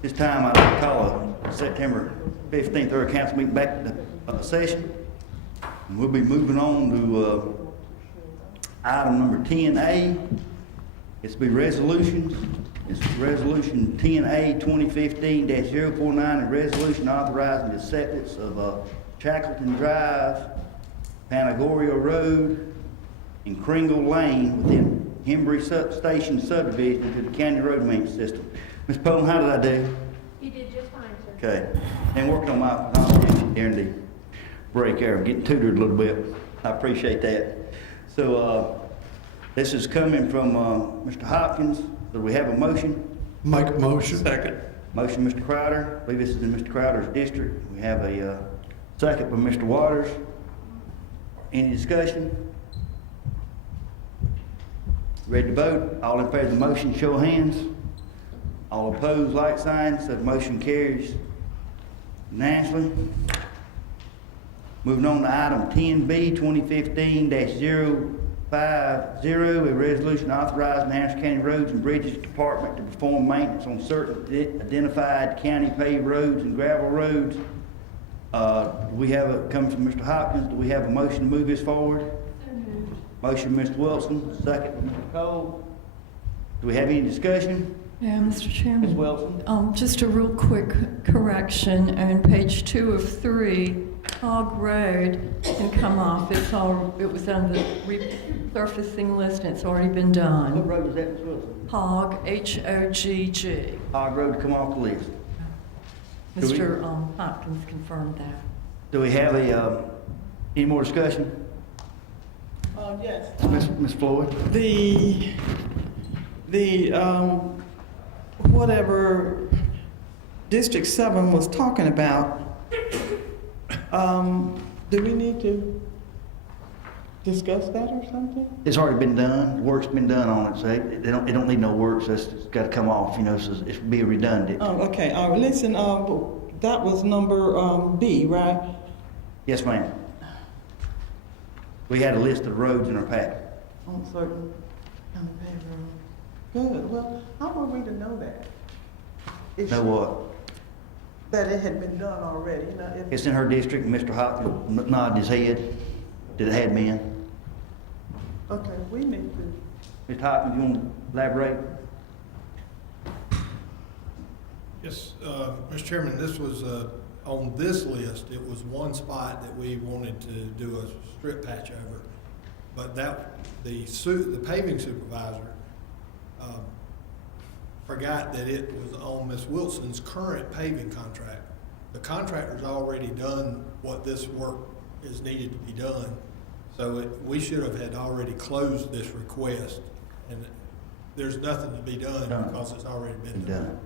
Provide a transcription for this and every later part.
This time I'd like to call a September 15th Earth Council meeting back to session. And we'll be moving on to item number 10A. It's be resolutions. It's resolution 10A 2015-049, a resolution authorizing the acceptance of Shackleton Drive, Panagoria Road, and Kringle Lane within Hembry Station subdivision to the county road maintenance system. Ms. Poland, how did I do? You did just fine, sir. Okay. And working on my pronunciation during the break there, getting tutored a little bit. I appreciate that. So this is coming from Mr. Hopkins. Do we have a motion? Make a motion. Second. Motion, Mr. Crowder. I believe this is in Mr. Crowder's district. We have a second from Mr. Waters. Any discussion? Ready to vote? All in favor of the motion, show of hands. All opposed, like sign. So the motion carries unanimously. Moving on to item 10B, 2015-050, a resolution authorizing the Harrison County Roads and Bridges Department to perform maintenance on certain identified county paved roads and gravel roads. We have a, coming from Mr. Hopkins, do we have a motion to move this forward? Motion, Mr. Wilson, second, Mr. Cole. Do we have any discussion? Yeah, Mr. Chairman. Ms. Wilson? Just a real quick correction. On page 2 of 3, Hog Road can come off. It was on the resurfacing list and it's already been What done. road is that, Ms. Wilson? Hog, H-O-G-G. Hog Road to come off the list. Do we- Mr. Hopkins confirmed that. Do we have any more discussion? Yes. Ms. Floyd? The whatever District 7 was talking about, do we need to discuss that or something? It's already been done, work's been done on it, so it don't need no work, so it's gotta come off, you know, so it's be redundant. Oh, okay, all right, listen, that was number B, right? Yes, ma'am. We had a list of roads in our packet. On certain kind of payroll. Good, well, how were we to know that? If Know what? That it had been done already, you know, if. It's in her district, and Mr. Hopkins nodded his head that it had been. Okay, we need to. Mr. Hopkins, you want to elaborate? Yes, Mr. Chairman, this was, on this list, it was one spot that we wanted to do a strip patch over. But the paving supervisor, forgot that it was on Ms. Wilson's current paving contract. The contractor's already done what this work is needed to be done. So we should have had already closed this request, and there's nothing to be done because it's already been done.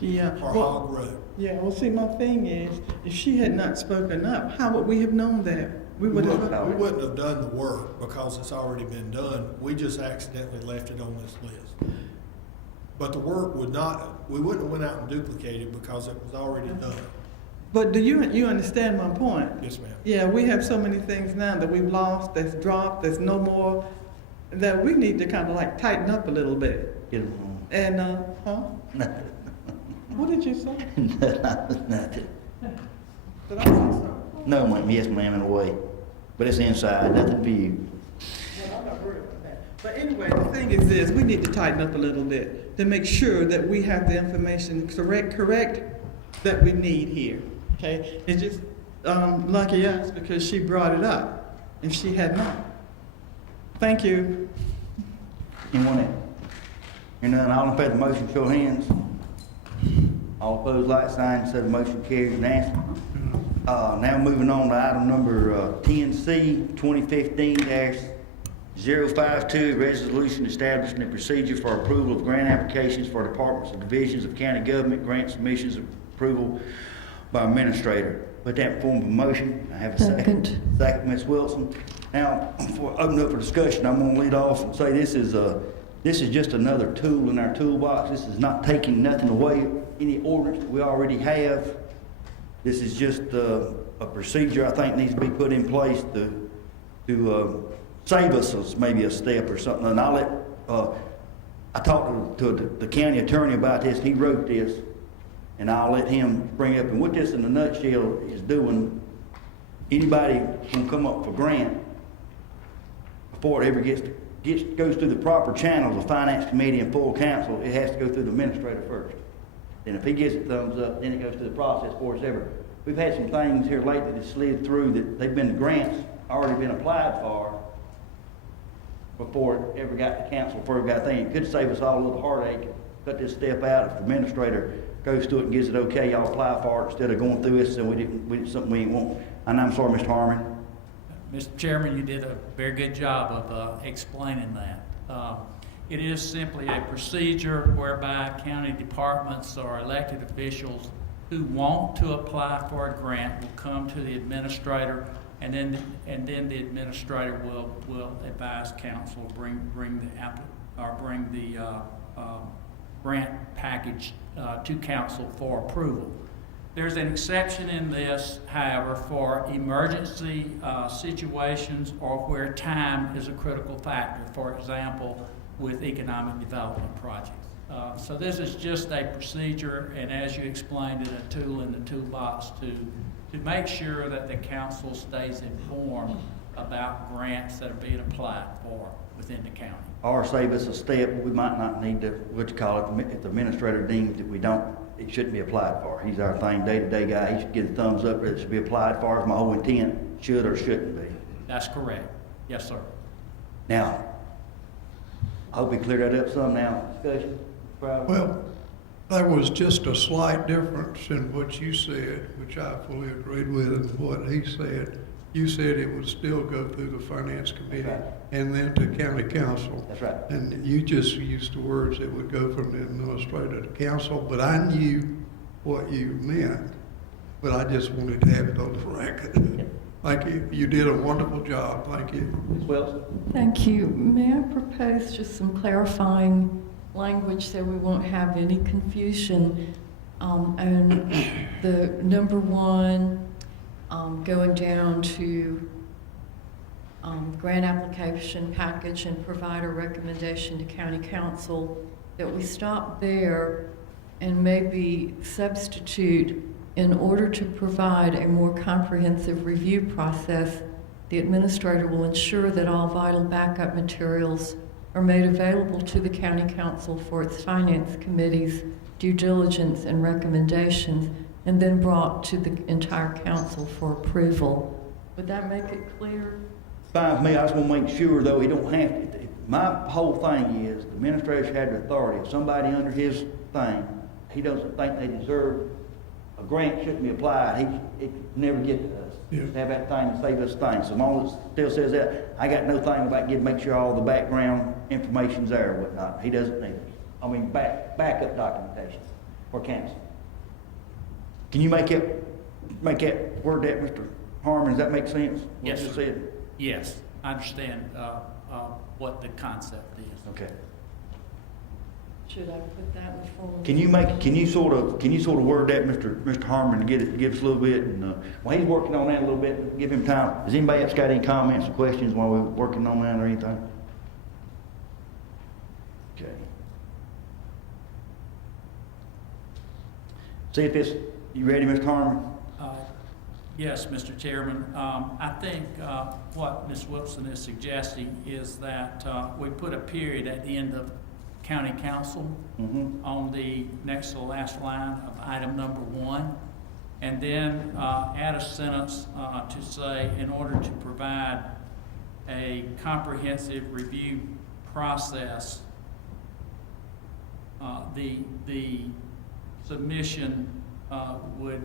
Yeah. For Well, Hog Road. yeah, well, see, my thing is, if she had not spoken up, how would we have known that? We would have. We wouldn't have done the work because it's already been done. We just accidentally left it on this list. But the work we wouldn't have went out and duplicated because it was already done. But do you understand my point? Yes, ma'am. Yeah, we have so many things now that we've lost, that's dropped, there's no more, that we need to kind of like tighten up a little bit. Get them And, huh? Nothing. What did you say? Nothing. Did I say something? No, ma'am. Yes, ma'am, in a way. But it's inside, nothing for you. Well, I'm not worried about that. But anyway, the thing is this, we need to tighten up a little bit to make sure that we have the information correct that we need here, okay? It's just, lucky us because she brought it up, and she had not. Thank you. Anyone else? Hearing none, all in favor of the motion, show of hands. All opposed, like sign, so the motion carries unanimously. Now moving on to item number 10C, 2015-052, resolution establishing a procedure for approval of grant applications for departments and divisions of county government, grant submissions approval by administrator. Put that in form of a motion. I have a second. Second, Ms. Wilson. Now, before I open up for discussion, I'm going to lead off and say this is just another tool in our toolbox. This is not taking nothing away, any ordinance that we already have. This is just a procedure I think needs to be put in place to save us maybe a step or something. And I'll let, I talked to the county attorney about this, and he wrote this. and I'll let him bring up, and what this in a nutshell is doing, anybody can come up for grant before it ever goes through the proper channels of finance committee and full council, it has to go through the administrator first. And if he gives it thumbs up, then it goes through the process before it's ever. We've had some things here lately that slid through that they've been grants already been applied for before it ever got to council, before it got thing. It could save us all a little heartache, cut this step out if the administrator goes through it and gives it okay, y'all apply for it instead of going through this, so we did something we didn't want. And I'm sorry, Mr. Harmon. Mr. Chairman, you did a very good job of explaining that. It is simply a procedure whereby county departments or elected officials who want to apply for a grant will come to the administrator, and then the administrator will advise council, bring the grant package to council for approval. There's an exception in this, however, for emergency situations or where time is a critical factor, for example, with economic development projects. So this is just a procedure, and as you explained it, a tool in the toolbox to make sure that the council stays informed about grants that are being applied for within the county. Or save us a step, we might not need to, what you call it, if the administrator deems that we don't, it shouldn't be applied for. He's our thing, day-to-day guy, he should get a thumbs up that it should be applied for, is my whole intent, should or shouldn't be. That's correct. Yes, sir. Now, I hope we cleared that up some now, discussion. Crowder? Well, there was just a slight difference in what you said, which I fully agreed with, and what he said. You said it would still go through the finance committee That's right. and then to county council. That's right. And you just used the words it would go from the administrator to council, but I knew what you meant. But I just wanted to have it on the record. Thank you. You did a wonderful job. Thank you. Ms. Wilson? Thank you. May I propose just some clarifying language so we won't have any confusion on the number one, going down to grant application package and provide a recommendation to county council, that we stop there and maybe substitute, in order to provide a more comprehensive review process, the administrator will ensure that all vital backup materials are made available to the county council for its finance committee's due diligence and recommendations, and then brought to the entire council for approval. Would that make it clear? Fine with me, I just want to make sure, though, he don't have to. My whole thing is, the administrator should have the authority. If somebody under his thing, he doesn't think they deserve, a grant shouldn't be applied, it never get to us. Yeah. Have that thing to save us things. So as long as it still says that, I got no thing about make sure all the background information's there or whatnot. He doesn't need it. I mean, backup documentation for council. Can you make that word that, Mr. Harmon, does that make sense? What Yes, you sir. said? Yes, I understand what the concept is. Okay. Should I put that in form? Can you sort of word that, Mr. Harmon, and give us a little bit, and, while he's working on that a little bit, give him time. Has anybody else got any comments or questions while we're working on that or anything? Okay. See if this, you ready, Mr. Harmon? Yes, Mr. Chairman. I think what Ms. Wilson is suggesting is that we put a period at the end of county council Mm-hmm. on the next to the last line of item number 1, and then add a sentence to say, in order to provide a comprehensive review process, the submission would,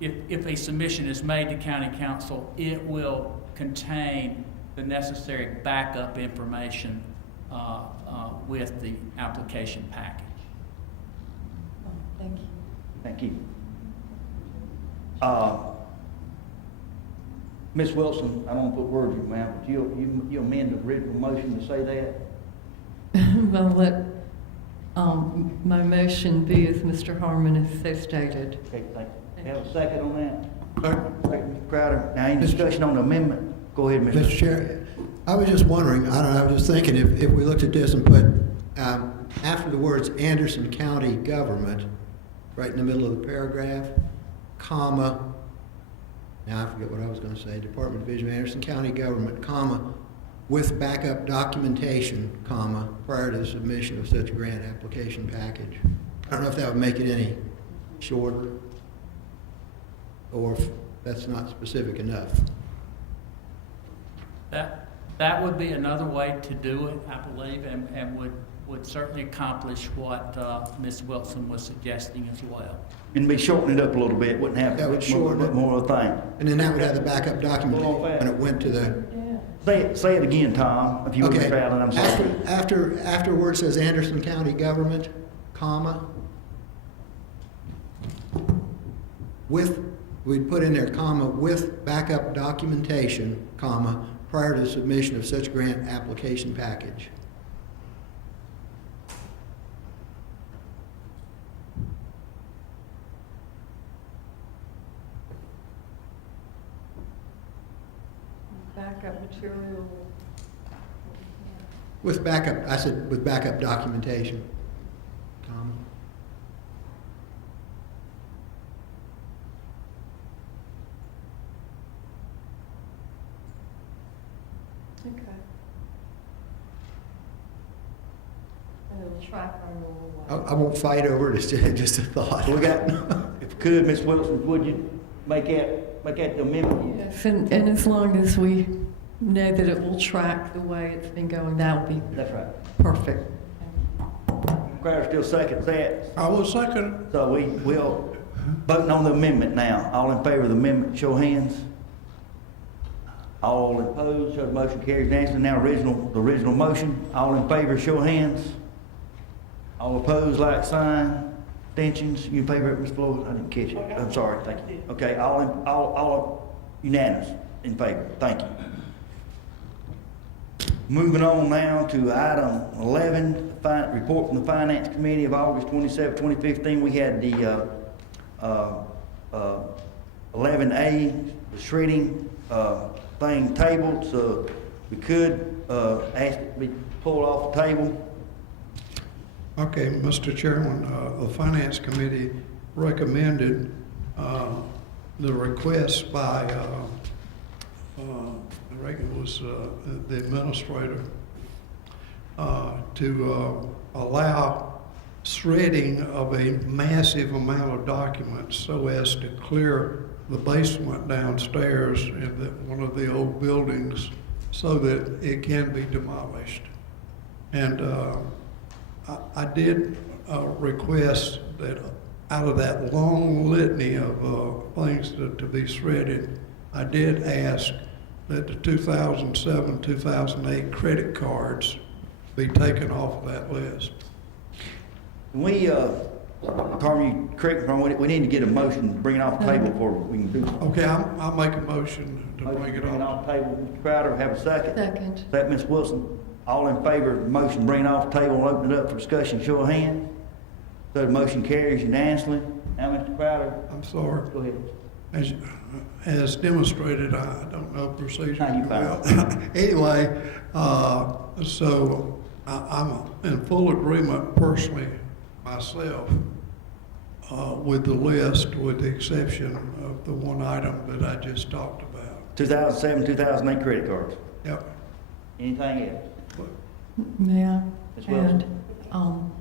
if a submission is made to county council, it will contain the necessary backup information with the application package. Oh, thank you. Thank you. Ms. Wilson, I don't want to put words in your mouth, but you amend the original motion to say that? Well, let my motion be as Mr. Harmon has so stated. Okay, thank you. Have a second on that? Second. Second, Mr. Crowder. Now, any discussion on the amendment? Go ahead, Mr. Mr. Chair, I was just wondering, I was just thinking, if we looked at this and put, after the words Anderson County Government, right in the middle of the paragraph, comma, now I forget what I was gonna say, Department of Division of Anderson County Government, comma, with backup documentation, comma, prior to the submission of such grant application package. I don't know if that would make it any shorter, or if that's not specific enough. That would be another way to do it, I believe, and would certainly accomplish what Ms. Wilson was suggesting as well. And be shorten it up a little bit, wouldn't have That would much shorten it. more of a thing. And then that would have the backup document Hold on fast. when it went to the, Yeah. Say it again, Tom, if you would, okay. Mr. Allen, I'm sorry. After where it says Anderson County Government, comma, with, we'd put in there, comma, with backup documentation, comma, prior to the submission of such grant application package. Backup material. With backup, I said with backup documentation, comma. Okay. And it'll track our normal way. I won't fight over it, it's just a thought. So we got, if you could, Ms. Wilson, would you make that the amendment? Yes, and as long as we know that it will track the way it's been going, that will be That's right. perfect. Crowder still seconds that. I will second. So we'll voting on the amendment now. All in favor of the amendment, show of hands. All opposed, show the motion carries unanimously. Now the original motion. All in favor, show of hands. All opposed, like sign. Abstentions, you in favor of it, Ms. Floyd? I didn't catch it. I'm sorry, thank you. Okay, all unanimous in favor. Thank you. Moving on now to item 11, report from the Finance Committee of August 27, 2015. We had the 11A, the shredding thing tabled, so we could ask it to be pulled off the table. Okay, Mr. Chairman, the Finance Committee recommended the request by, I reckon it was the administrator, to allow shredding of a massive amount of documents so as to clear the basement downstairs in one of the old buildings so that it can be demolished. And I did request that out of that long litany of things to be shredded, I did ask that the 2007, 2008 credit cards be taken off of that list. We, Carmen, you correct me if I'm wrong, we need to get a motion to bring it off the table before we can do something. Okay, I'll make a motion to Motion bring to it bring it off. off the table. Mr. Crowder, have a second. Second. Second, Ms. Wilson. All in favor of the motion, bring it off the table and open it up for discussion, show of hands. So the motion carries unanimously. Now, Mr. Crowder, I'm sorry. go ahead. As demonstrated, I don't know procedure. No, you well. Anyway, so I'm in full agreement personally myself with the list, with the exception of the one item that I just talked about. 2007, 2008 credit cards. Yep. Anything else? Yeah, Ms. and, Wilson.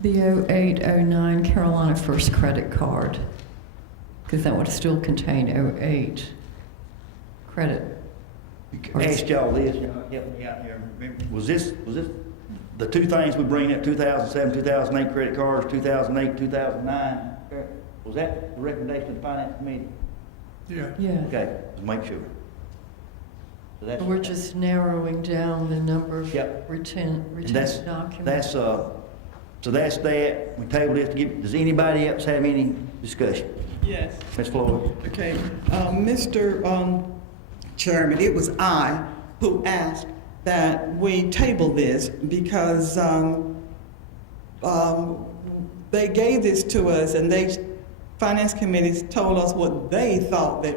the 0809 Carolina First credit card, because that would still contain 08 credit. I asked y'all this, y'all help me out here. Remember, was this the two things we bring up, 2007, 2008 credit cards, 2008, 2009? Was that the recommendation of the Finance Committee? Yeah. Yeah, Okay, let's make sure. So that's, we're just narrowing down the number of Yep. retain that's, documents. so that's that. We tabled this to give, does anybody else have any discussion? Yes. Ms. Floyd? Okay, Mr. Chairman, it was I who asked that we table this because they gave this to us and Finance Committee told us what they thought that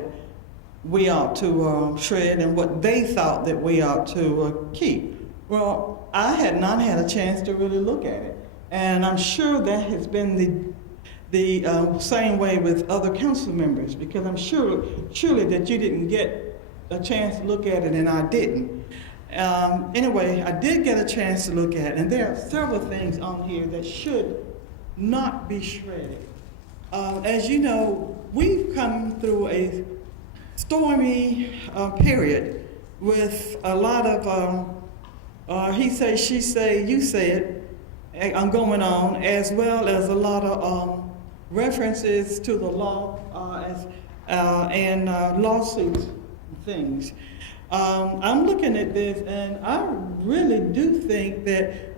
we ought to shred and what they thought that we ought to keep. Well, I had not had a chance to really look at it, and I'm sure that has been the same way with other council members, because I'm surely that you didn't get a chance to look at it and I didn't. Anyway, I did get a chance to look at it, and there are several things on here that should not be shredded. As you know, we've come through a stormy period with a lot of he say, she say, you say it, I'm going on, as well as a lot of references to the law and lawsuits and things. I'm looking at this, and I really do think that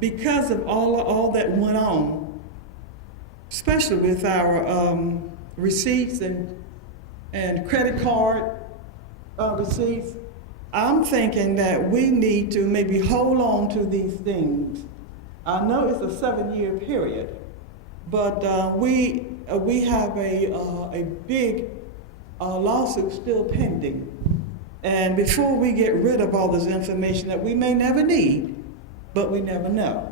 because of all that went on, especially with our receipts and credit card receipts, I'm thinking that we need to maybe hold on to these things. I know it's a 7-year period, but we have a big lawsuit still pending. And before we get rid of all this information that we may never need, but we never know.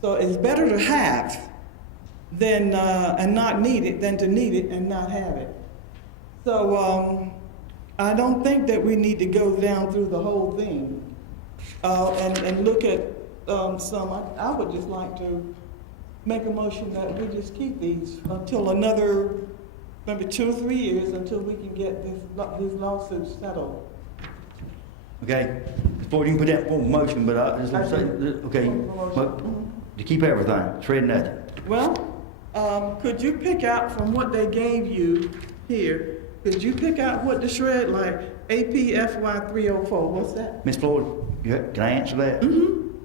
So it's better to have than and not need it than to need it and not have it. So I don't think that we need to go down through the whole thing and look at some. I would just like to make a motion that we just keep these until another maybe 2 or 3 years until we can get these lawsuits settled. Okay, before you can put that form of motion, but I just want to say, okay, but to keep everything, shred nothing. Well, could you pick out from what they gave you here, could you pick out what to shred, like APFY 304, what's that? Ms. Floyd, can I answer that?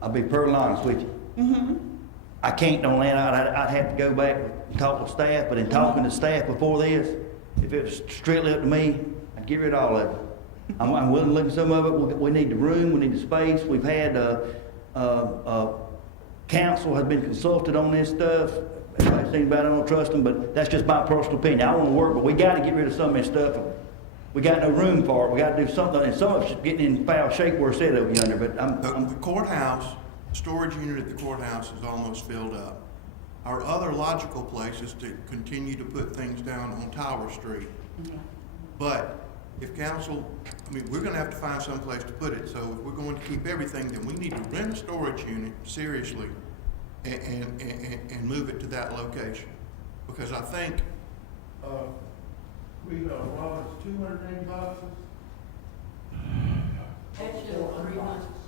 I'll be perfectly honest with you. I can't on that. I'd have to go back and talk with staff, but in talking to staff before this, if it was strictly up to me, I'd get rid of all of it. I'm willing to look at some of it. We need the room, we need the space. We've had, council has been consulted on this stuff. Everybody's thinking about it, I don't trust them, but that's just my personal opinion. I want to work, but we got to get rid of some of this stuff. We got no room for it. We got to do something, and some of it's getting in foul shape where it's set over yonder, but The courthouse, storage unit at the courthouse is almost filled up. Our other logical place is to continue to put things down on Tower Street. But if council, we're gonna have to find some place to put it, so if we're going to keep everything, then we need to rent a storage unit seriously and move it to that location. Because I think, Robert's 280 boxes? Actually,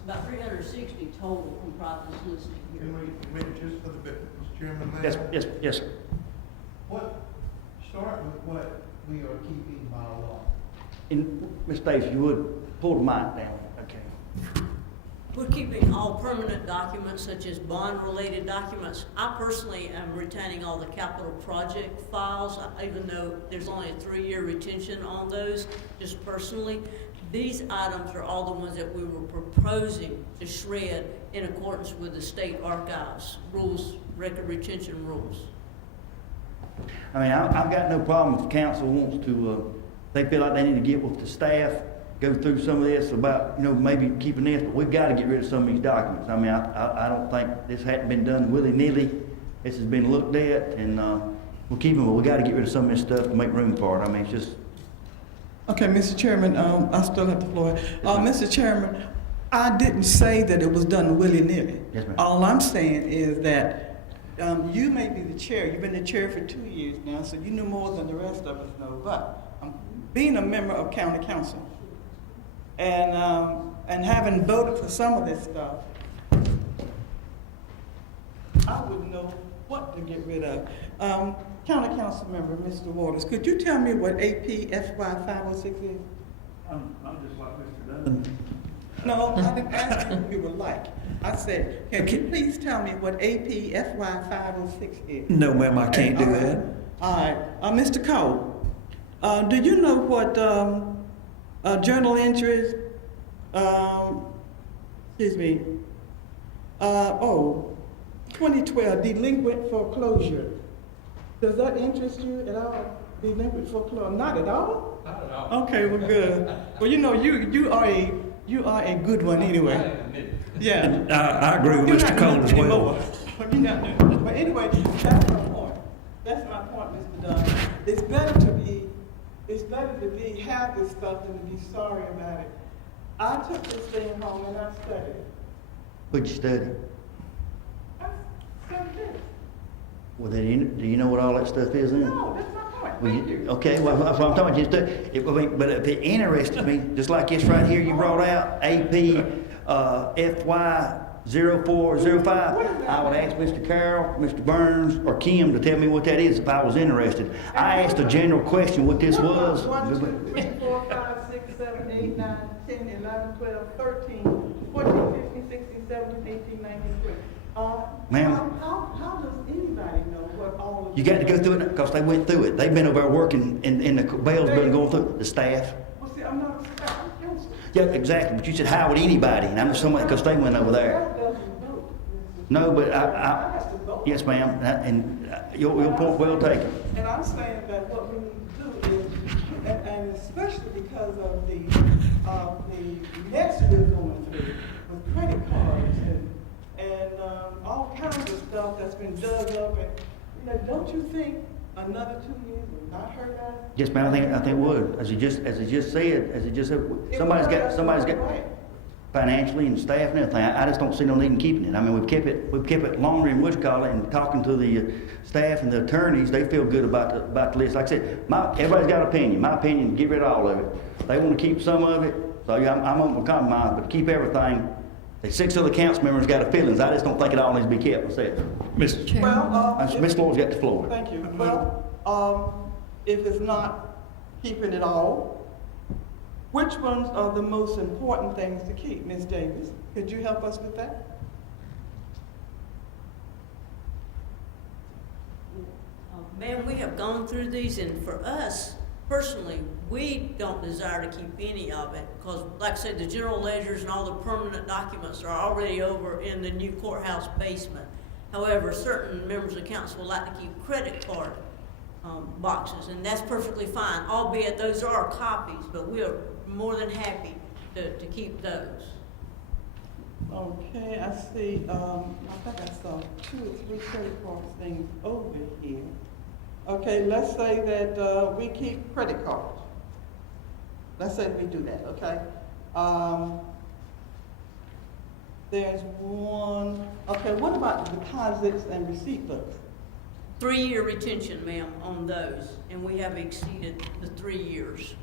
about 360 total from properties listening here. Can we just for the bit, Mr. Chairman? May I? yes, sir. Start with what we are keeping by law. And Ms. Davis, you would pull the mic down, okay? We're keeping all permanent documents such as bond-related documents. I personally am retaining all the capital project files, even though there's only a 3-year retention on those, just personally. These items are all the ones that we were proposing to shred in accordance with the state archives rules, record retention rules. I mean, I've got no problem if the council wants to, they feel like they need to get with the staff, go through some of this about, maybe keeping this, but we've got to get rid of some of these documents. I mean, I don't think this hadn't been done willy-nilly. This has been looked at, and we'll keep them, but we got to get rid of some of this stuff to make room for it. I mean, it's just. Okay, Mr. Chairman, I still have the floor. Mr. Chairman, I didn't say that it was done willy-nilly. Yes, ma'am. All I'm saying is that you may be the chair. You've been the chair for 2 years now, so you know more than the rest of us know. But being a member of county council and having voted for some of this stuff, I wouldn't know what to get rid of. County Council Member, Mr. Waters, could you tell me what APFY 506 is? I'm just like Mr. Dunn. No, I didn't ask you what you would like. I said, can you please tell me what APFY 506 is? No, ma'am, I can't do that. All right, Mr. Cole, do you know what journal entries, 2012 delinquent foreclosure? Does that interest you at all? Delinquent foreclosure, not at all? Not at all. Okay, well, good. Well, you know, you are a good one anyway. Yeah. I agree with You're Mr. not Cole new as well. anymore. You're not new. But anyway, that's my point. That's my point, Mr. Dunn. It's better to be, have this stuff than to be sorry about it. I took this thing home and I studied it. What'd you study? I studied this. Well, then, do you know what all that stuff is then? No, that's my point. Well, Thank you. okay, well, that's what I'm talking about. But if it interested me, just like this right here you brought out, AP, FY 0405, I would ask Mr. Carroll, Mr. Burns, or Kim to tell me what that is if I was interested. I asked a general question what this was. 1, 2, 3, 4, 5, 6, 7, 8, 9, 10, 11, 12, 13, 14, 15, 16, 17, 18, 19, 20. Ma'am? How does anybody know what all of You got to go through it because they went through it. They've been over there working in the Bell's building going through it, the staff. Well, see, I'm not a staff, I'm counsel. Yeah, exactly. But you said, how would anybody? And I'm just somebody because they went over there. That doesn't vote. No, but I have to vote. yes, ma'am, and your point well taken. And I'm saying that what we need to do is, and especially because of the mess we're going through with credit cards and all kinds of stuff that's been dug up, and, you know, don't you think another 2 years would not hurt us? Yes, ma'am, I think it would. As he just said, somebody's got financially and staff and everything. I just don't see no need in keeping it. I mean, we've kept it longer in Wichita, and talking to the staff and the attorneys, they feel good about the list. Like I said, everybody's got an opinion. My opinion, get rid of all of it. They want to keep some of it, so yeah, I'm open to compromise, but keep everything. The 6 other council members got a feelings. I just don't think it all needs to be kept myself. Mr. Chairman. Ms. Floyd's got the floor. Thank you. Well, if it's not keeping it all, which ones are the most important things to keep, Ms. Davis? Could you help us with that? Ma'am, we have gone through these, and for us, personally, we don't desire to keep any of it, because like I said, the general ledgers and all the permanent documents are already over in the new courthouse basement. However, certain members of council would like to keep credit card boxes, and that's perfectly fine, albeit those are copies, but we are more than happy to keep those. Okay, I see, I think I saw 2 or 3 credit card things over here. Okay, let's say that we keep credit cards. Let's say we do that, okay? There's one, okay, what about the deposits and receipt books? 3-year retention, ma'am, on those, and we have exceeded the 3 years.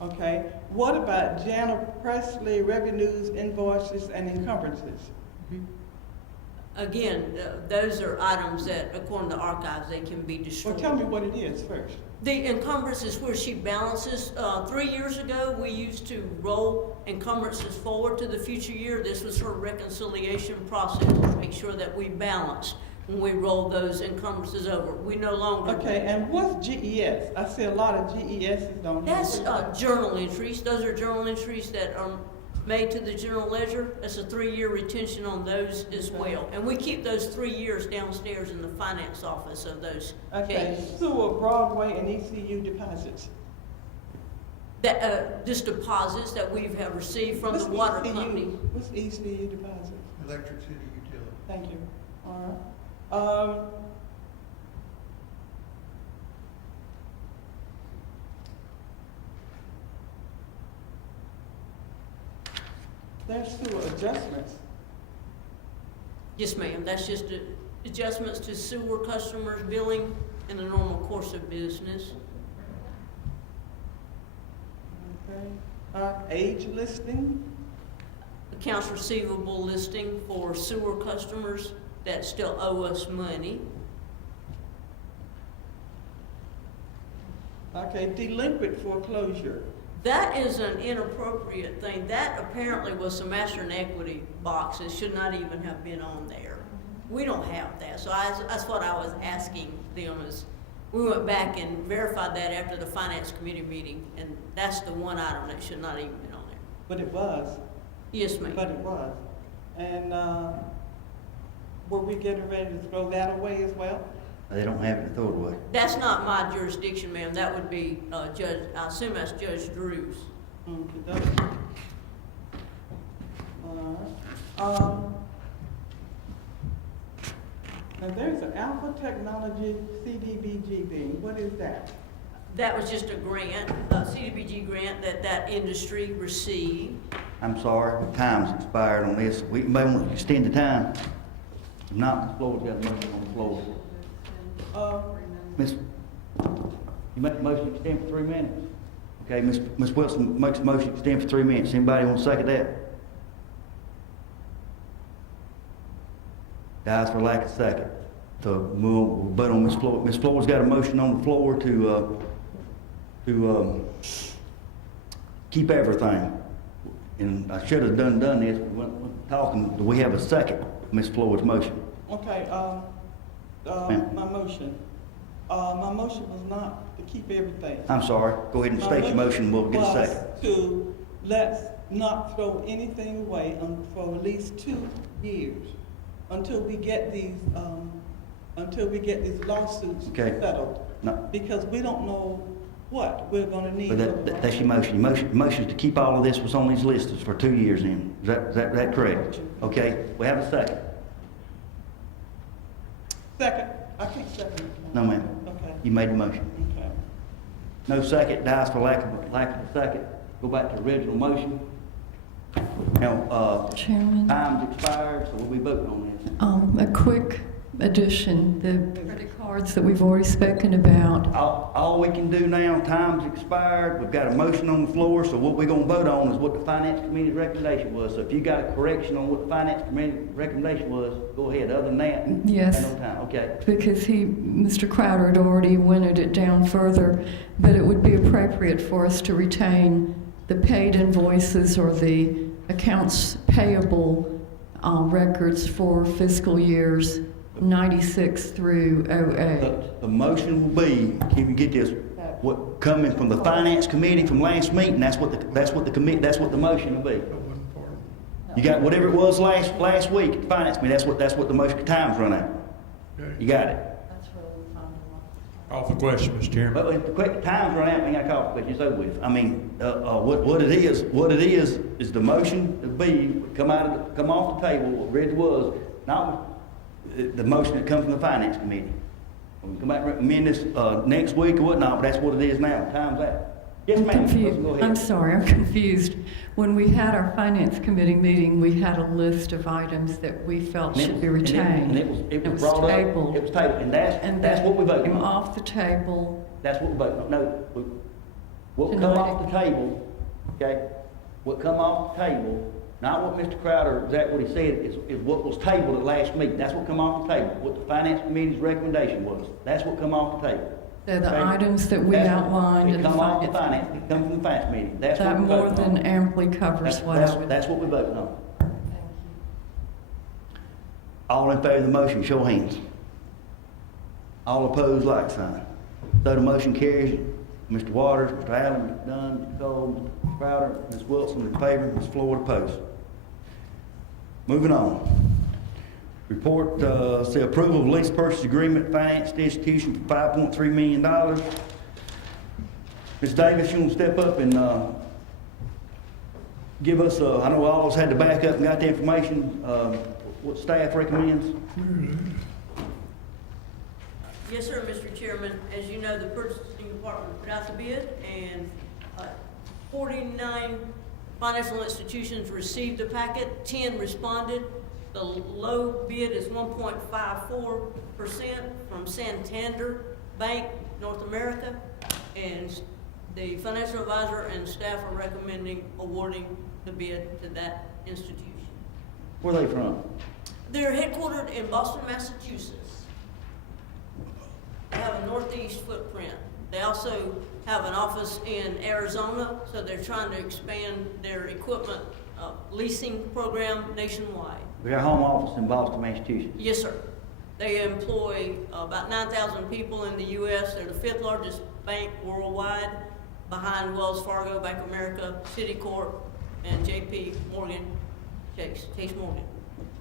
Okay, what about Janet Presley revenues, invoices, and encumbrances? Again, those are items that, according to archives, they can be Well, destroyed. tell me what it is first. The encumbrance is where she balances. 3 years ago, we used to roll encumbrances forward to the future year. This was her reconciliation process to make sure that we balanced when we roll those encumbrances over. We no longer. Okay, and what's GES? I see a lot of GESs don't have. That's journal entries. Those are journal entries that are made to the general ledger. That's a 3-year retention on those as well. And we keep those 3 years downstairs in the finance office of those Okay, cases. sewer, Broadway, and ECU deposits. That, just deposits that we have received from the water company. What's ECU deposits? Electric city utility. Thank you. All right. There's sewer adjustments. Yes, ma'am, that's just adjustments to sewer customers' billing in the normal course of business. Okay. Age listing. Accounts receivable listing for sewer customers that still owe us money. Okay, delinquent foreclosure. That is an inappropriate thing. That apparently was some master and equity boxes, should not even have been on there. We don't have that, so that's what I was asking them is, we went back and verified that after the finance committee meeting, and that's the one item that should not even been on there. But it was. Yes, ma'am. But it was. And were we getting ready to throw that away as well? They don't have it to throw it away. That's not my jurisdiction, ma'am. That would be, Judge, I assume that's Judge Drew's. Now, there's an Alpha Technology CDBG thing. What is that? That was just a grant, a CDBG grant that industry received. I'm sorry, time's expired on this. We may want to extend the time. If not, Ms. Floyd's got a motion on the floor. Ms., you make the motion to extend for 3 minutes? Okay, Ms. Wilson makes a motion to extend for 3 minutes. Anybody want to second that? Dies for lack of second. So we'll vote on Ms. Floyd. Ms. Floyd's got a motion on the floor to keep everything. And I should have done this, we went talking, do we have a second, Ms. Floyd's motion? Okay, Ma'am. my motion. My motion was not to keep everything. I'm sorry, go ahead and state your motion, we'll get a second. Was to let's not throw anything away for at least 2 years until we get these lawsuits Okay. settled. No. Because we don't know what we're gonna need. But that's your motion. Your motion is to keep all of this what's on these lists for 2 years in. Is that correct? Okay, we have a second. Second, I can't second it. No, ma'am. Okay, You made the motion. okay. No second, dies for lack of a second. Go back to the original motion. Now, Chairman, time's expired, so we'll be voting on this. a quick addition, the credit cards that we've already spoken about. All we can do now, time's expired, we've got a motion on the floor, so what we're gonna vote on is what the finance committee's recommendation was. So if you got a correction on what the finance committee recommendation was, go ahead. Other than that, Yes. no time, okay. Because Mr. Crowder had already winnowed it down further, but it would be appropriate for us to retain the paid invoices or the accounts payable records for fiscal years 96 through 08. The motion will be, can you get this, what, coming from the finance committee from last meeting, that's what the motion will be. That wasn't part of You got whatever it was last week, at the finance committee, that's what the motion, time's run out. it. Okay. You got it. Call for question, Mr. Chairman. But if the quick time's run out, we ain't got to call for it, it's over with. I mean, what it is the motion to be, come off the table, what Reggie was, not the motion that comes from the finance committee. We come back and recommend this, next week or whatnot, but that's what it is now, time's out. Yes, I'm ma'am. confused. Go ahead. I'm sorry, I'm confused. When we had our finance committee meeting, we had a list of items that we felt should be retained. And it was brought up. tabled. It was tabled, and that's what we voted came on. off the table. That's what we voted on. No, what come off the table, okay, what come off the table, not what Mr. Crowder, exactly what he said, is what was tabled at last meeting. That's what come off the table, what the finance committee's recommendation was. That's what come off the table. They're the Okay? items that we outlined in It the come off the finance. finance, it come from the finance meeting. That's what That we more voted than on. amply covers what I would. That's what we voted on. All in favor of the motion, show of hands. All opposed, like sign. So the motion carries. Mr. Waters, Mr. Allen, Mr. Dunn, Mr. Cole, Mr. Crowder, Ms. Wilson in favor, Ms. Floyd opposed. Moving on. Report, say approval of lease purchase agreement, finance institution for $5.3 million. Ms. Davis, you want to step up and, give us, I know all of us had to back up and got the information, what staff recommends? Yes, sir, Mr. Chairman. As you know, the purchasing department put out the bid, and 49 financial institutions received the packet, 10 responded. The low bid is 1.54% from Santander Bank, North America, and the financial advisor and staff are recommending awarding the bid to that institution. Where are they from? They're headquartered in Boston, Massachusetts. They have a northeast footprint. They also have an office in Arizona, so they're trying to expand their equipment leasing program nationwide. We got a home office in Boston, Massachusetts. Yes, sir. They employ about 9,000 people in the U.S. They're the 5th largest bank worldwide, behind Wells Fargo, Bank of America, Citicorp, and J.P. Morgan, Chase Morgan.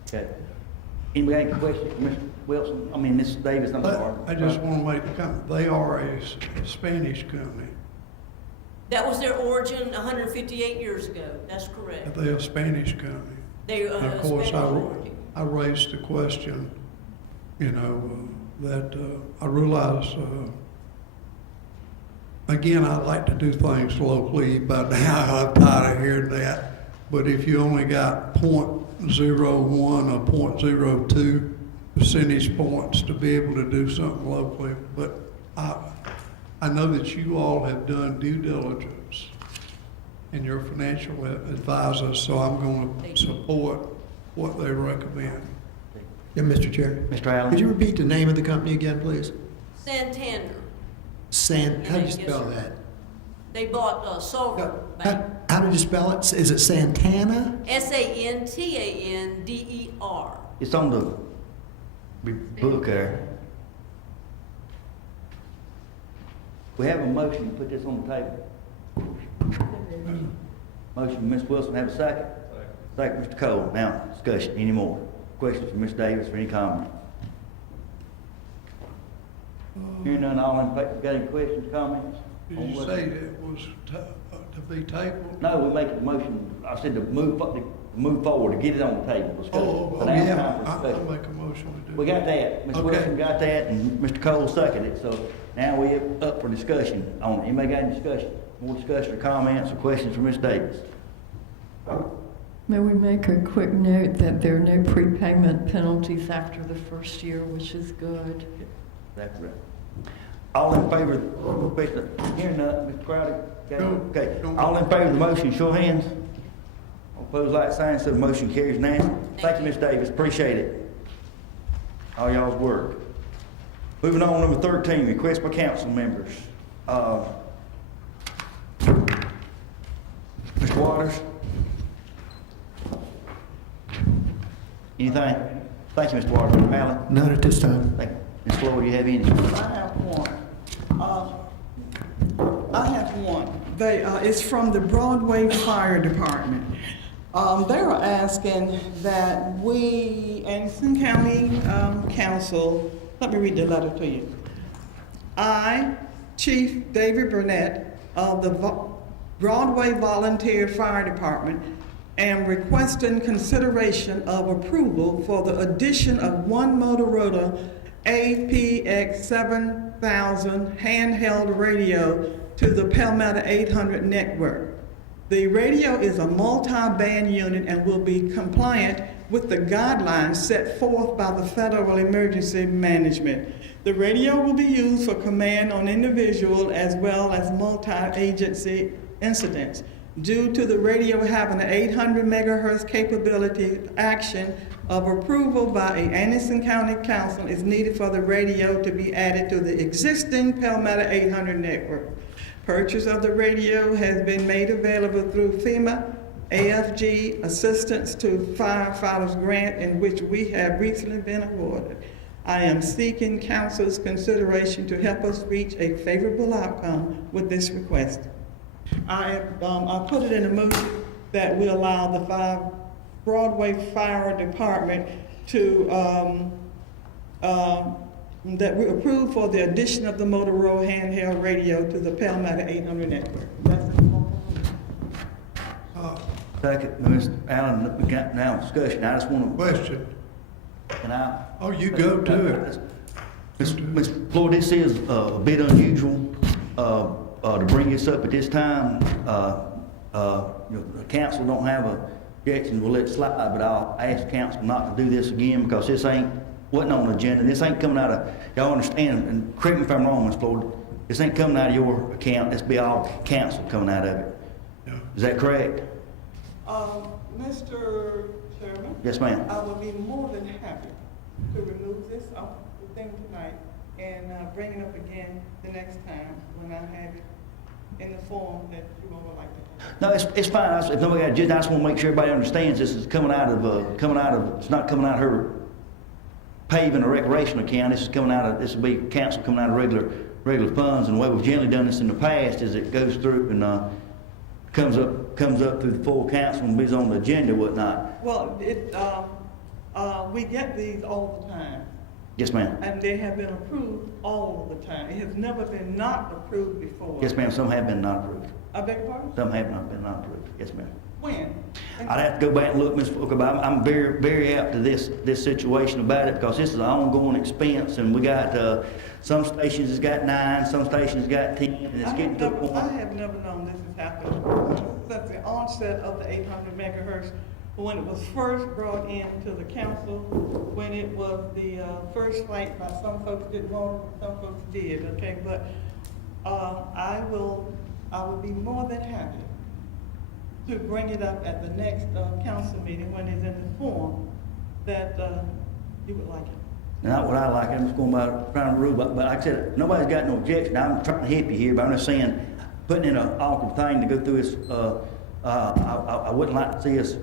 Okay. Anybody got any questions for Mr. Wilson? I mean, Mrs. Davis, I'm sorry. I just want to make the comment, they are a Spanish company. That was their origin 158 years ago. That's correct. They're a Spanish company. They, And of course, Spanish origin. I raised the question, you know, that I realize, again, I like to do things locally, but now I'm tired of hearing that. But if you only got 0.01 or 0.02 percentage points to be able to do something locally, but I know that you all have done due diligence in your financial advisors, so I'm going to support what they recommend. Yeah, Mr. Chair. Mr. Allen? Could you repeat the name of the company again, please? Santander. How do you Yes, spell sir. that? They bought Silver Bank. How did you spell it? Is it Santana? Santandер. It's on the book there. We have a motion to put this on the table. Motion, Ms. Wilson, have a second? Second, Mr. Cole. Now, discussion, any more? Questions for Ms. Davis, or any comment? Hearing none, all in favor, got any questions, comments? Did you say it was to be tabled? No, we make a motion, I said to move forward, to get it on the table. Let's go. So now it's Yeah, time for I'll discussion. make a motion to do that. We got that, Ms. Okay. Wilson got that, and Mr. Cole seconded it, so now we up for discussion on it. Anybody got any discussion? More discussion or comments or questions for Ms. Davis? May we make a quick note that there are no prepayment penalties after the first year, which is good. That's right. All in favor, hearing none, Mr. Crowder? Okay, all in favor of the motion, show of hands. All opposed, like sign, so the motion carries now. Thank you, Ms. Davis, appreciate it. All y'all's work. Moving on, number 13, request by council members. Mr. Waters? Anything? Thank you, Mr. Waters. Mr. Mallon? None at this time. Thank you. Ms. Floyd, do you have any? I have one. It's from the Broadway Fire Department. They are asking that we, Anderson County Council, let me read the letter to you. I, Chief David Burnett of the Broadway Volunteer Fire Department, am requesting consideration of approval for the addition of one Motorola APX 7000 handheld radio to the Palmetto 800 network. The radio is a multi-band unit and will be compliant with the guidelines set forth by the Federal Emergency Management. The radio will be used for command on individual as well as multi-agency incidents. Due to the radio having an 800 megahertz capability, action of approval by a Anderson County Council is needed for the radio to be added to the existing Palmetto 800 network. Purchase of the radio has been made available through FEMA AFG Assistance to Firefighters Grant, in which we have recently been awarded. I am seeking council's consideration to help us reach a favorable outcome with this request. I put it in a motion that we allow the Broadway Fire Department to, that we approve for the addition of the Motorola handheld radio to the Palmetto 800 network. Second, Mr. Allen, we got now discussion. I just want to, Question. can I? Oh, you go to it. Ms. Floyd, this is a bit unusual to bring this up at this time. The council don't have objections, we'll let it slide, but I'll ask council not to do this again because this wasn't on the agenda. This ain't coming out of, y'all understand, and correct me if I'm wrong, Ms. Floyd, this ain't coming out of your account, this be all council coming out of it. Yeah. Is that correct? Mr. Chairman? Yes, ma'am. I will be more than happy to remove this off the thing tonight and bring it up again the next time when I have it in the form that you all would like to have. No, it's fine. If nobody got a agenda, I just want to make sure everybody understands this is coming out of, it's not coming out of her paving or recreation account. This will be council coming out of regular funds. And the way we've generally done this in the past is it goes through and comes up through the full council and is on the agenda and whatnot. Well, We get these all the time, Yes, ma'am. and they have been approved all the time. It has never been not approved before. Yes, ma'am, some have been not approved. I beg your pardon? Some have not been not approved. Yes, ma'am. When? I'd have to go back and look, Ms. Booker, but I'm very, very apt to this situation about it, because this is an ongoing expense, and we got, some stations has got 9, some stations got 10, and it's getting to a I point. have never known this has happened since the onset of the 800 megahertz, when it was first brought in to the council, when it was the first fight by some folks didn't want it, some folks did, okay? But I will be more than happy to bring it up at the next council meeting when it's in the form that you would like it. Not what I like, I'm just going by trying to rule, but like I said, nobody's got no objection. I'm trying to help you here, but I'm just saying, putting in an awkward thing to go through this, I wouldn't like to see us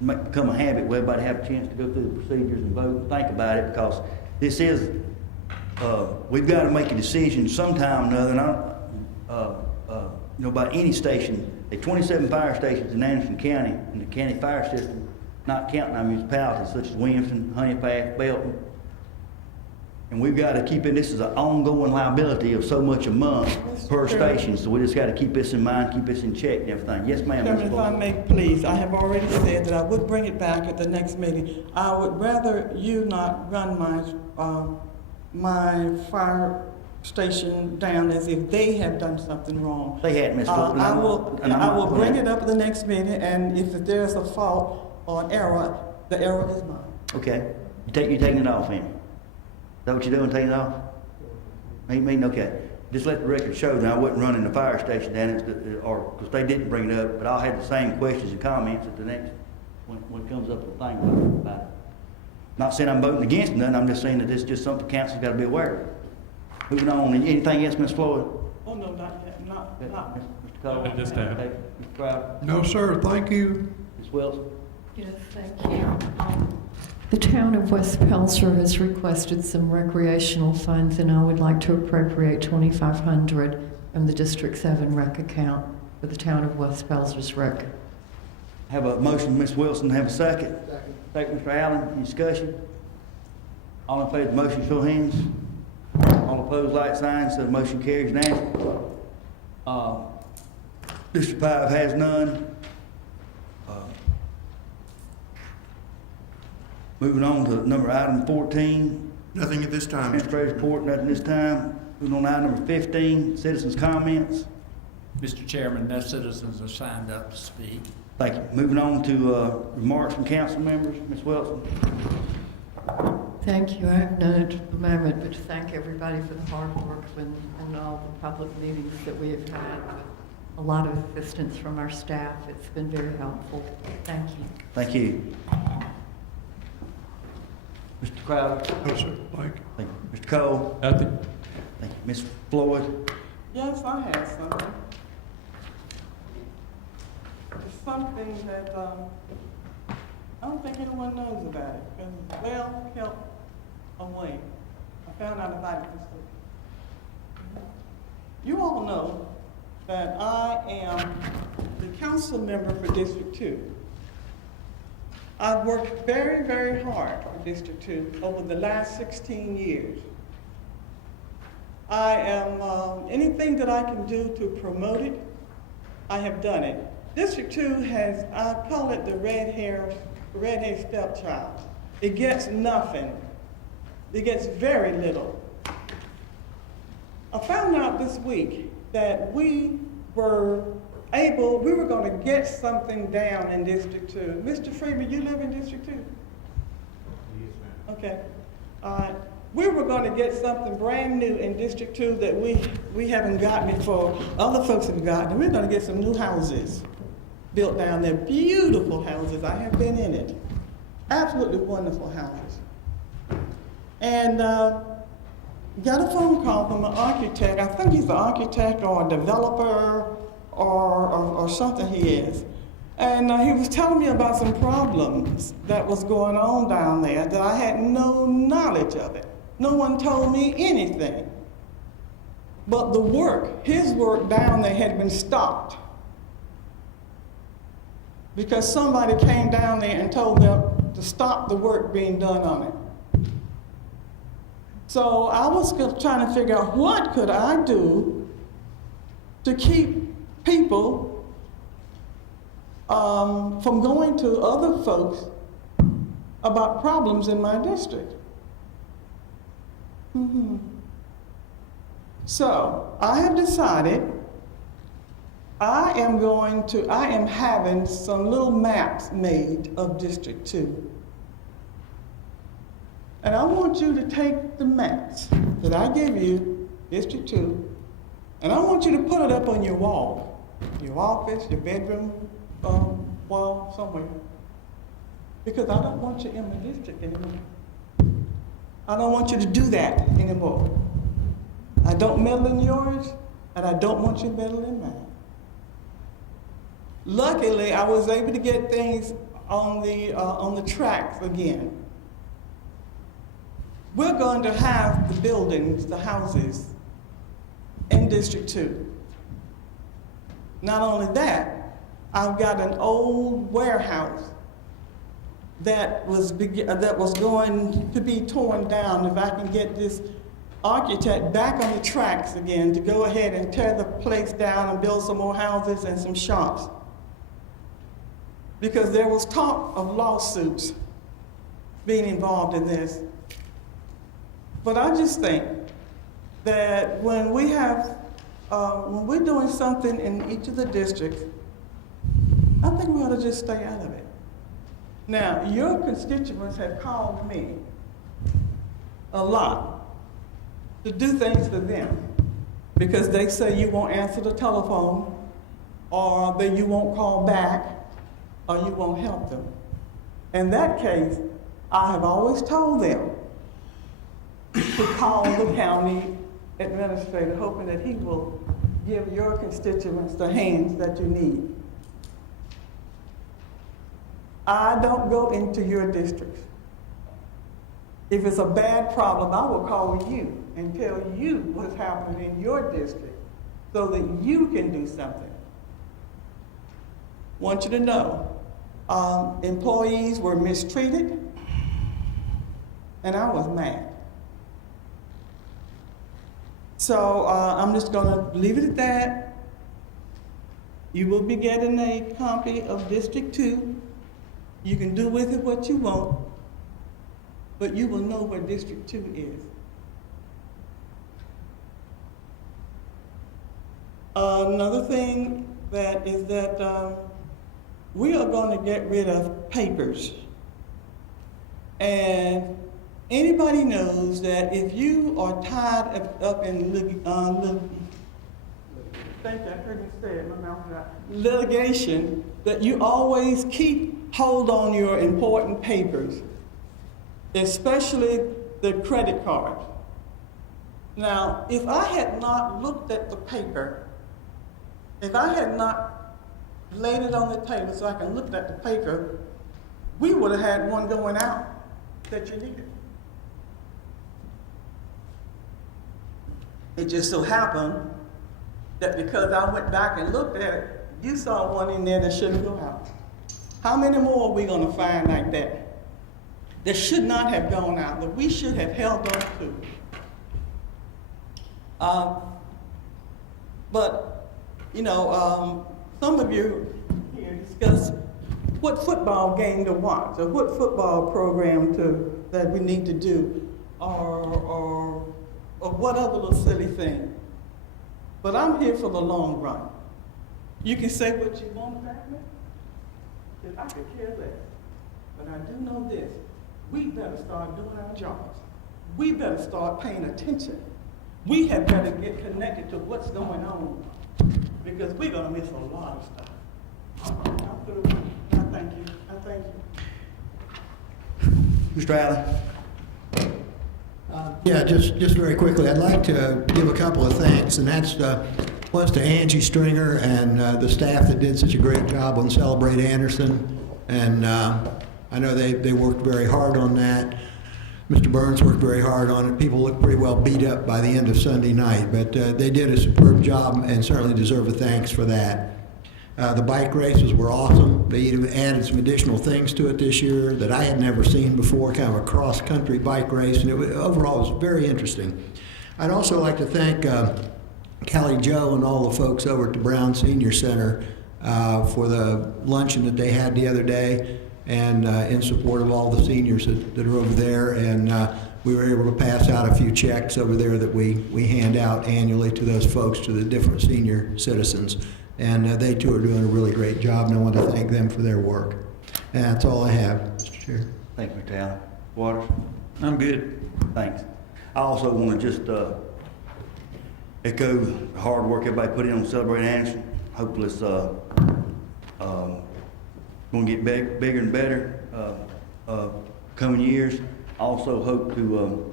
become a habit where everybody have a chance to go through the procedures and vote and think about it, because this is, we've got to make a decision sometime or another, and you know, by any station. There are 27 fire stations in Anderson County, in the county fire system, not counting our municipalities such as Williamson, Honeypath, Belton. And we've got to keep it, this is an ongoing liability of so much a month per station, so we just got to keep this in mind, keep this in check and everything. Yes, ma'am. Ms. Chairman, if I Fuller. may, please, I have already said that I would bring it back at the next meeting. I would rather you not run my fire station down as if they have done something wrong. They had, Ms. Fuller. I will bring it up at the next meeting, and if there's a fault or an error, the error is mine. Okay. You taking it off, him? Is that what you're doing, taking it off? Okay. Just let the record show that I wasn't running the fire station down, or, because they didn't bring it up, but I'll have the same questions and comments at the next, when it comes up to the thing about it. Not saying I'm voting against nothing, I'm just saying that this is just something the council's got to be aware of. Moving on, anything else, Ms. Floyd? Oh, no, not yet, not. Mr. Cole? At this time. Okay. Mr. Crowder? No, sir, thank you. Ms. Wilson? Yes, thank you. The town of West Pelzer has requested some recreational funds, and I would like to appropriate $2,500 from the District 7 rec account for the town of West Pelzer's rec. Have a motion, Ms. Wilson, have a second. Second, Mr. Allen, any discussion? All in favor of the motion, show of hands. All opposed, like sign, so the motion carries unanimously. District 5 has none. Moving on to item 14, Nothing at this time. Administrator's report, nothing this time. Moving on to item number 15, citizens' comments. Mr. Chairman, no citizens are signed up to speak. Thank you. Moving on to remarks from council members, Ms. Wilson. Thank you. I have none at the moment, but to thank everybody for the hard work and all the public meetings that we have had with a lot of assistance from our staff. It's been very helpful. Thank you. Thank you. Mr. Crowder. No, sir, thank you. Thank you. Mr. Cole. Nothing. Thank you. Ms. Floyd. Yes, I have something. It's something that, I don't think anyone knows about it, because well kept away. I found out about it this week. You all know that I am the council member for District 2. I've worked very, very hard for District 2 over the last 16 years. I am, anything that I can do to promote it, I have done it. District 2 has, I call it the red-haired stepchild. It gets nothing. It gets very little. I found out this week that we were going to get something down in District 2. Mr. Freeman, you live in District 2? Yes, ma'am. Okay. We were going to get something brand new in District 2 that we haven't gotten before. Other folks have gotten. We're going to get some new houses built down there. Beautiful houses. I have been in it. Absolutely wonderful houses. And got a phone call from an architect. I think he's an architect or a developer or something he is. And he was telling me about some problems that was going on down there that I had no knowledge of it. No one told me anything. But the work, his work down there had been stopped because somebody came down there and told them to stop the work being done on it. So I was trying to figure out what could I do to keep people from going to other folks about problems in my district. So I have decided I am having some little maps made of District 2. And I want you to take the maps that I give you, District 2, and I want you to put it up on your wall, your office, your bedroom wall, somewhere. Because I don't want you in my district anymore. I don't want you to do that anymore. I don't meddle in yours, and I don't want you meddling in mine. Luckily, I was able to get things on the tracks again. We're going to have the buildings, the houses, in District 2. Not only that, I've got an old warehouse that was going to be torn down. If I can get this architect back on the tracks again to go ahead and tear the place down and build some more houses and some shops. Because there was talk of lawsuits being involved in this. But I just think that when we're doing something in each of the districts, I think we ought to just stay out of it. Now, your constituents have called me a lot to do things for them because they say you won't answer the telephone, or that you won't call back, or you won't help them. In that case, I have always told them to call the county administrator, hoping that he will give your constituents the hands that you need. I don't go into your districts. If it's a bad problem, I will call you and tell you what's happening in your district so that you can do something. Want you to know, employees were mistreated, and I was mad. So I'm just gonna leave it at that. You will be getting a copy of District 2. You can do with it what you want, but you will know where District 2 is. Another thing is that we are going to get rid of papers. And anybody knows that if you are tied up in litigation, that you always keep hold on your important papers, especially the credit card. Now, if I had not looked at the paper, if I had not laid it on the table so I can look at the paper, we would have had one going out that you needed. It just so happened that because I went back and looked at it, you saw one in there that shouldn't go out. How many more are we going to find like that? That should not have gone out, that we should have held on to. But, you know, some of you here discuss what football game to watch, or what football program that we need to do, or what other little silly thing. But I'm here for the long run. You can say what you want about me, because I could care less. But I do know this, we better start doing our jobs. We better start paying attention. We have better get connected to what's going on, because we're gonna miss a lot of stuff. I'll put it away. I thank you. I thank you. Mr. Allen? Yeah, just very quickly, I'd like to give a couple of thanks, and that's once to Angie Stringer and the staff that did such a great job on Celebrate Anderson, and I know they worked very hard on that. Mr. Burns worked very hard on it. People looked pretty well beat up by the end of Sunday night, but they did a superb job and certainly deserve a thanks for that. The bike races were awesome. They even added some additional things to it this year that I had never seen before, kind of a cross-country bike race, and overall it was very interesting. I'd also like to thank Callie Joe and all the folks over at the Brown Senior Center for the luncheon that they had the other day, and in support of all the seniors that are over there. And we were able to pass out a few checks over there that we hand out annually to those folks, to the different senior citizens. And they too are doing a really great job, and I want to thank them for their work. And that's all I have, Mr. Chair. Thank you, Mr. Allen. Waters? I'm good. Thanks. I also want to just echo the hard work everybody put in on Celebrate Anderson. Hopefully it's going to get bigger and better coming years. Also hope to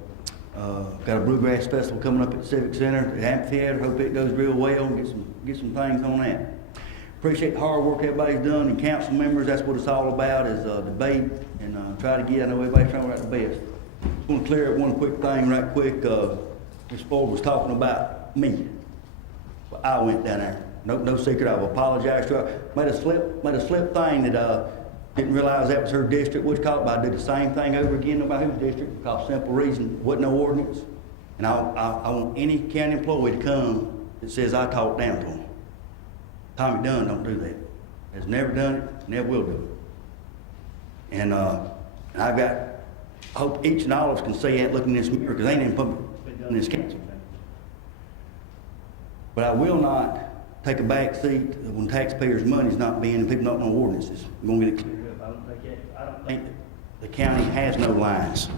got a Bluegrass Festival coming up at the Civic Center, the amphitheater. Hope it goes real well and get some things on that. Appreciate the hard work everybody's done, and council members, that's what it's all about, is debate and try to get, I know everybody's trying to write the best. Just want to clear up one quick thing right quick. Ms. Ford was talking about me. Well, I went down there. No secret, I've apologized to her. Made a slip thing that didn't realize that was her district. What'd you call it? But I did the same thing over again, no matter whose district, because simple reason, wasn't no ordinance. And I want any county employee to come that says I talked down to them. Tommy Dunn don't do that. Has never done it, never will do it. And I hope each and all of us can see that looking in this mirror, because ain't even been done in this council. But I will not take a back seat when taxpayers' money is not being, and people don't know ordinances. We're gonna get it cleared up. I don't think that the county has no lines.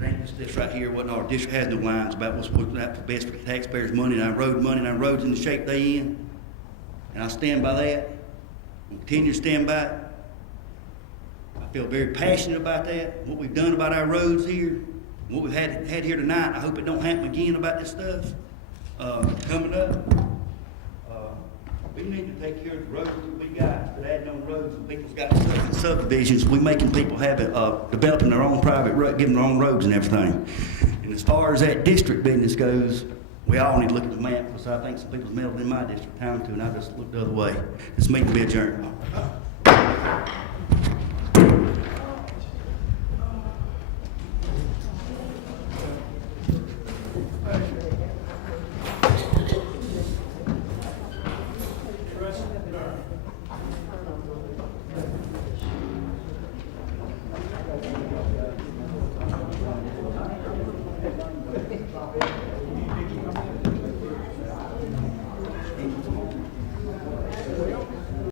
It ain't just this right here, what our district has no lines about what's best for the taxpayers' money and our road money and our roads in the shape they in. And I stand by that. I'll continue to stand by it. I feel very passionate about that, what we've done about our roads here, what we've had here tonight. I hope it don't happen again about this stuff coming up. We need to take care of the roads that we got. But adding on roads, and people's got stuff in subdivisions. We making people have developing their own private road, giving their own roads and everything. And as far as that district business goes, we all need to look at the map, because I think some people's meddled in my district time too, and I just looked the other way. This meeting will be adjourned.